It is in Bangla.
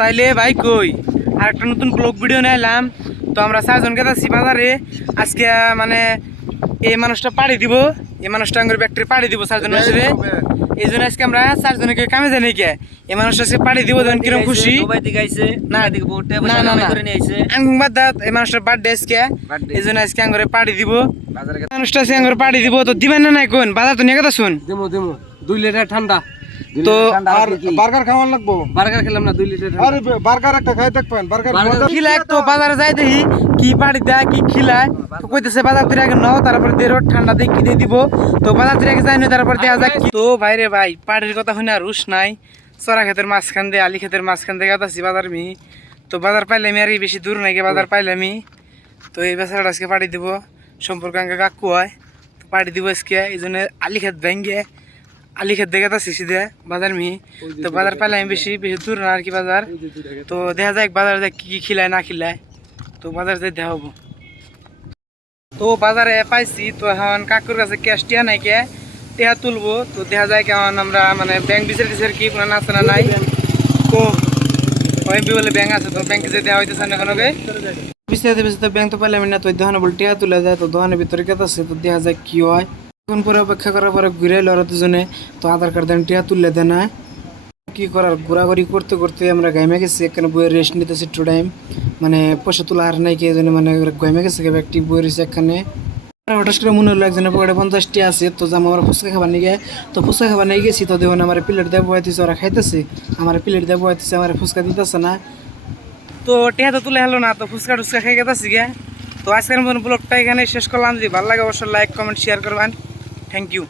তাইলে ভাই কই আর একটা নতুন ব্লগ ভিডিও নিয়ে এলাম। তো আমরা 4 জন গেছি বাজারে আজকে, মানে এই মানুষটা পাড়ি দিব, এই মানুষটা আঙ্গুর ব্যাগটি পাড়ি দিব 4 জন মানুষের। এই জন্য আজকে আমরা 4 জনকে কামে যাই নাকি এই মানুষটা আজকে পাড়ি দিব, যখন কিরকম খুশি। বাদ দাঁত এই মানুষটার বার্থডে আজকে, এই জন্য আজকে আঙ্গুরে পাড়ি দিব, মানুষটা আজকে আঙ্গুরে পাড়ি দিব। তো দিবেন না নাই কোন বাজার তো নিয়ে কথা শুন। দেমো 2 লিটার ঠান্ডা। তো আর বার্গার খাওয়ান লাগবো। বার্গার খেলাম না 2 লিটার। আরে বার্গার একটা খাই দেখবেন, বার্গার খিলায় তো বাজারে যাই দেখি কি পাড়ি দেয় কি খিলায়। তো কইতেছে বাজার থেকে আগে নাও, তারপরে দেরো ঠান্ডা দিয়ে কি দিয়ে দিব। তো বাজার থেকে আগে যাই না, তারপর দেওয়া যায়। তো ভাইরে ভাই পাড়ির কথা শুনে আর রুশ নাই। চড়া ক্ষেতের মাঝখান দিয়ে আলি ক্ষেতের মাঝখান থেকে গেছি বাজার মি। তো বাজার পাইলাম আর বেশি দূর নাই বাজার পাইলামই। তো এই বেচারাটা আজকে পাড়ি দিব, সম্পর্ক আঙ্কে কাকু হয়। তো পাড়ি দিব আজকে, এই জন্য আলি ক্ষেত ভেঙ্গে আলি ক্ষেত দেখে তাছি সিধে বাজার মি। তো বাজার পাইলাম বেশি বেশি দূর না আর কি বাজার। তো দেখা যায় বাজারে যায় কি কি খিলায় না খিলায়। তো বাজার যাই দেখা হবো। তো বাজারে পাইছি, তো এখন কাকুর কাছে ক্যাশ টিয়া নাই কে টিয়া তুলবো। তো দেখা যায় কেমন আমরা মানে ব্যাংক বিচার টিচার কি কোনো আছে না নাই। তো এমপি বলে ব্যাংক আছে, তো ব্যাংকে যে দেওয়া হইতেছে না কোনো বিস্তারিত বেশি তো ব্যাংক তো পাইলাম না। তো দোকানে বলে টিয়া তুলে যায়, তো দোকানের ভিতরে কেতাছে। তো দেখা যায় কি হয়, তখন পরে অপেক্ষা করার পরে ঘুরে এলো ওরা দুজনে। তো আধার কার্ড দেন টিয়া তুললে দেয় না, কি করার ঘোরাঘুরি করতে করতে আমরা গাইমে গেছি। এখানে বইয়ের রেস্ট নিতেছি একটু টাইম, মানে পয়সা তোলা আর নাই, কে জন্য মানে গাইমে গেছে একটি বই রয়েছে এখানে। হঠাৎ করে মনে হলো একজনের পকেটে 50টি আছে, তো যাম আমরা ফুচকা খাবার নিয়ে। তো ফুচকা খাবার নিয়ে গেছি, তো দেখুন আমার প্লেট দিয়ে বয়াইতেছে, ওরা খাইতেছে, আমার প্লেট দিয়ে বয়াইতেছে, আমার ফুচকা দিতেছে না। তো টিয়া তো তুলে হলো না, তো ফুচকা টুচকা খাই গেছি গে। তো আজকের মতন ব্লগটা এখানে শেষ করলাম। যদি ভালো লাগে অবশ্যই লাইক কমেন্ট শেয়ার করবেন। Thank you.